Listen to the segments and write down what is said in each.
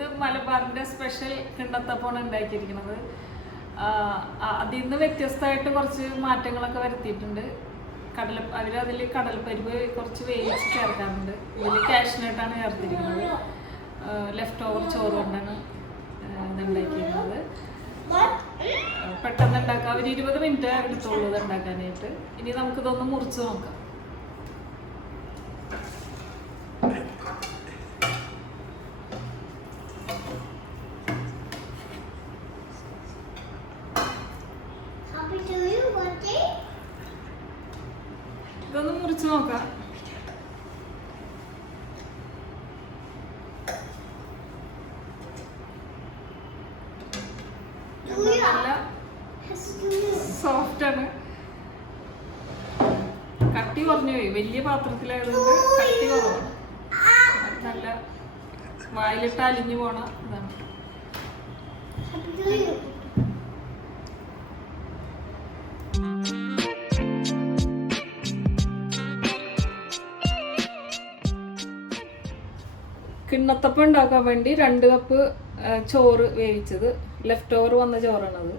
ഇന്ന് മലബാറിന്റെ സ്പെഷ്യൽ കിണ്ണത്തപ്പമാണ് ഉണ്ടാക്കിയിരിക്കുന്നത്. അതിൽ നിന്ന് വ്യത്യസ്തമായിട്ട് കുറച്ച് മാറ്റങ്ങളൊക്കെ വരുത്തിയിട്ടുണ്ട്. അതിൽ കടലപ്പരിപ്പ് കുറച്ച് വേവിച്ച് ചേർക്കാറുണ്ട്. ഇതിൽ കാഷ്നട്ടാണ് ചേർത്തിരിക്കുന്നത്. ലെഫ്റ്റ് ഓവർ ചോറ് കൊണ്ടാണ് ഇതുണ്ടാക്കിയിരുന്നത്. പെട്ടെന്ന് ഉണ്ടാക്കാം. ഒരു 20 മിനിറ്റ് എടുത്തുള്ളൂ ഇത് ഉണ്ടാക്കാനായിട്ട്. ഇനി നമുക്കിതൊന്ന് മുറിച്ച് നോക്കാം. ഇതൊന്ന് മുറിച്ച് നോക്കാം. നല്ല സോഫ്റ്റ് ആണ്. കട്ടി കുറഞ്ഞു പോയി. വലിയ പാത്രത്തിലായതുകൊണ്ട് കട്ടി കുറവാണ്. നല്ല വായിലിട്ട് അലിഞ്ഞു പോണ ഇതാണ്. കിണ്ണത്തപ്പം ഉണ്ടാക്കാൻ വേണ്ടി 2 കപ്പ് ചോറ് വേവിച്ചത്, ലെഫ്റ്റ് ഓവർ വന്ന ചോറാണത്.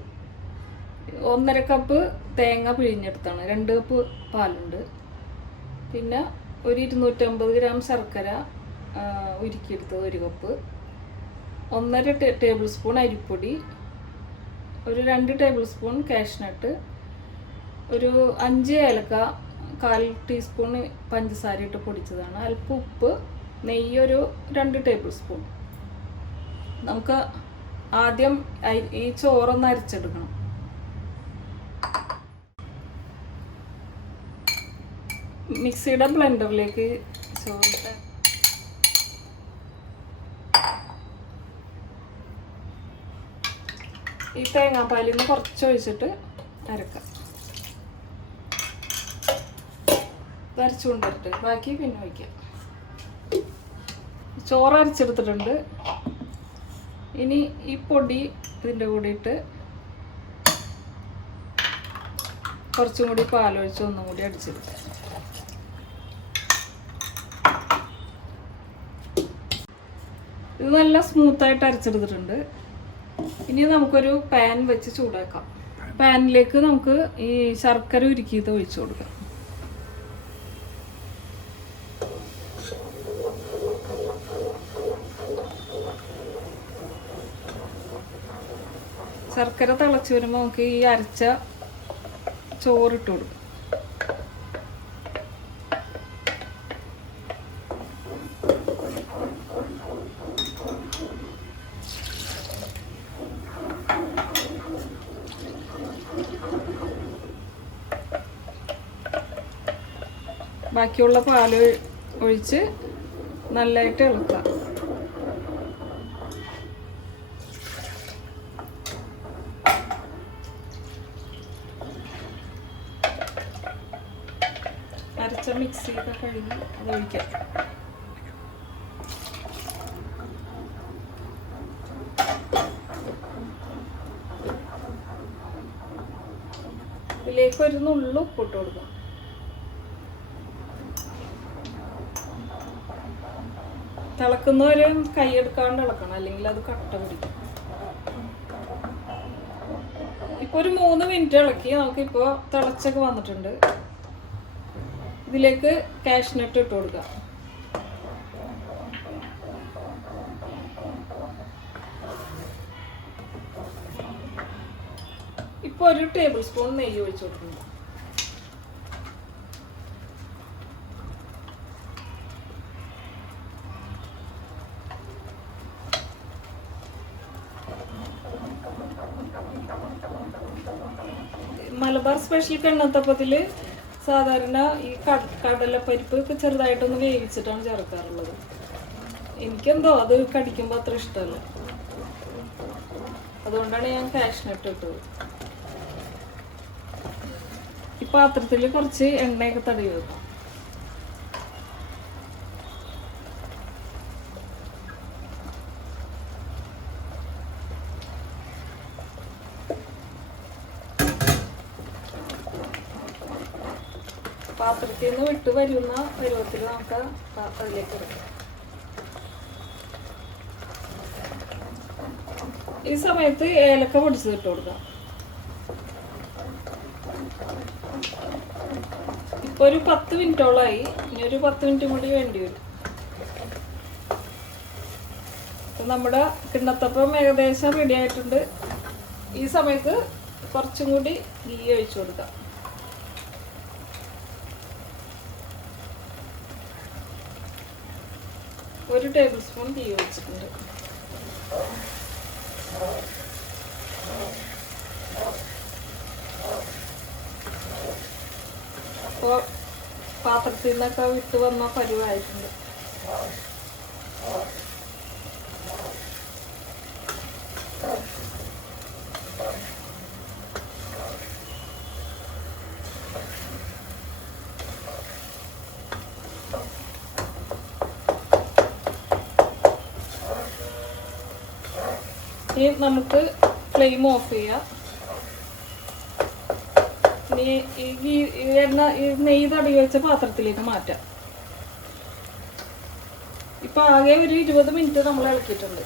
1.5 കപ്പ് തേങ്ങ പിഴിഞ്ഞെടുത്താണ്. 2 കപ്പ് പാലുണ്ട്. പിന്നെ ഒരു 250 ഗ്രാം ശർക്കര ഉരുക്കിയെടുത്തത് 1 കപ്പ്. 1.5 ടേബിൾ സ്പൂൺ അരിപ്പൊടി, ഒരു 2 ടേബിൾ സ്പൂൺ കാഷ്നട്ട്, ഒരു 5 ഏലക്ക, 1/4 ടീസ്പൂൺ പഞ്ചസാര ഇട്ട് പൊടിച്ചതാണ്. അല്പം ഉപ്പ്, നെയ്യ് ഒരു 2 ടേബിൾ സ്പൂൺ. നമുക്ക് ആദ്യം ഈ ചോറൊന്ന് അരച്ചെടുക്കണം. മിക്സിയുടെ ബ്ലെൻഡറിലേക്ക് ചോറിട്ട് ഈ തേങ്ങാപ്പാലിൽ നിന്ന് കുറച്ച് ഒഴിച്ചിട്ട് അരക്കാം. അരച്ചു കൊണ്ടിട്ട് ബാക്കി പിന്നെ ഒഴിക്കാം. ചോറ് അരച്ചെടുത്തിട്ടുണ്ട്. ഇനി ഈ പൊടി ഇതിൻ്റെ കൂടെ ഇട്ട് കുറച്ചും കൂടി പാലൊഴിച്ച് ഒന്നും കൂടി അടിച്ചെടുക്കാം. ഇത് നല്ല സ്മൂത്തായിട്ട് അരച്ചെടുത്തിട്ടുണ്ട്. ഇനി നമുക്കൊരു പാൻ വെച്ച് ചൂടാക്കാം. പാനിലേക്ക് നമുക്ക് ഈ ശർക്കര ഉരുക്കിയത് ഒഴിച്ചു കൊടുക്കാം. ശർക്കര തിളച്ച് വരുമ്പോൾ നമുക്ക് ഈ അരച്ച ചോറിട്ട് കൊടുക്കും. ബാക്കിയുള്ള പാല് ഒഴിച്ച് നല്ലതായിട്ട് ഇളക്കുക. അരച്ച മിക്സിയൊക്കെ കഴുകി അത് ഒഴിക്കാം. ഇതിലേക്ക് ഒരു നുള്ളു ഉപ്പിട്ട് കൊടുക്കാം. തിളക്കുന്നവരെ കൈയെടുക്കാണ്ട് ഇളക്കണം, അല്ലെങ്കിൽ അത് കട്ട പിടിക്കും. ഇപ്പൊ ഒരു 3 മിനിറ്റ് ഇളക്കി. നമുക്കിപ്പോൾ തിളച്ചൊക്കെ വന്നിട്ടുണ്ട്. ഇതിലേക്ക് കാഷ്നട്ട് ഇട്ട് കൊടുക്കാം. ഇപ്പോൾ ഒരു ടേബിൾ സ്പൂൺ നെയ്യ് ഒഴിച്ചു കൊടുക്കുന്നു. മലബാർ സ്പെഷ്യൽ കിണ്ണത്തപ്പത്തിൽ സാധാരണ ഈ കടലപ്പരിപ്പ് ചെറുതായിട്ടൊന്ന് വേവിച്ചിട്ടാണ് ചേർക്കാറുള്ളത്. എനിക്കെന്തോ അത് കടിക്കുമ്പോൾ അത്ര ഇഷ്ടമല്ല. അതുകൊണ്ടാണ് ഞാൻ കാഷ്നട്ട് ഇട്ടത്. ഈ പാത്രത്തിൽ കുറച്ച് എണ്ണയൊക്കെ തടവി വെക്കാം. പാത്രത്തിൽ നിന്ന് വിട്ട് വരുന്ന പരുവത്തിൽ നമുക്ക് അതിലേക്ക് ഇടാം. ഈ സമയത്ത് ഏലക്ക പൊടിച്ചത് ഇട്ട് കൊടുക്കാം. ഇപ്പോൾ ഒരു 10 മിനിറ്റോളമായി. ഇനി ഒരു 10 മിനിറ്റും കൂടി വേണ്ടി വരും. നമ്മുടെ കിണ്ണത്തപ്പം ഏകദേശം റെഡി ആയിട്ടുണ്ട്. ഈ സമയത്ത് കുറച്ചും കൂടി ഗീ ഒഴിച്ചു കൊടുക്കാം. ഒരു ടേബിൾ സ്പൂൺ ഗീ ഒഴിച്ചിട്ടുണ്ട്. അപ്പോൾ പാത്രത്തിൽ നിന്നൊക്കെ വിട്ട് വന്ന പരുവായിട്ടുണ്ട്. ഇനി നമുക്ക് ഫ്ലെയിം ഓഫ് ചെയ്യാം. ഇനി ഈ നെയ്യ് തടവി വെച്ച പാത്രത്തിലേക്ക് മാറ്റാം. ഇപ്പം ആകെ ഒരു 20 മിനിറ്റ് നമ്മൾ ഇളക്കിയിട്ടുണ്ട്.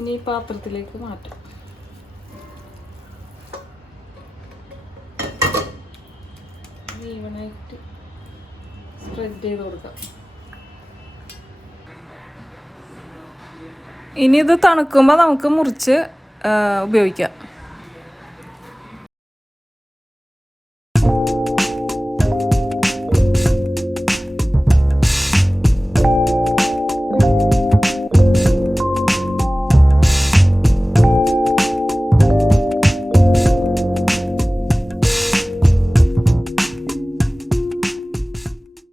ഇനി ഈ പാത്രത്തിലേക്ക് മാറ്റാം. ഈവനായിട്ട് സ്പ്രെഡ് ചെയ്ത് കൊടുക്കാം. ഇനി ഇത് തണുക്കുമ്പോൾ നമുക്ക് മുറിച്ച് ഉപയോഗിക്കാം.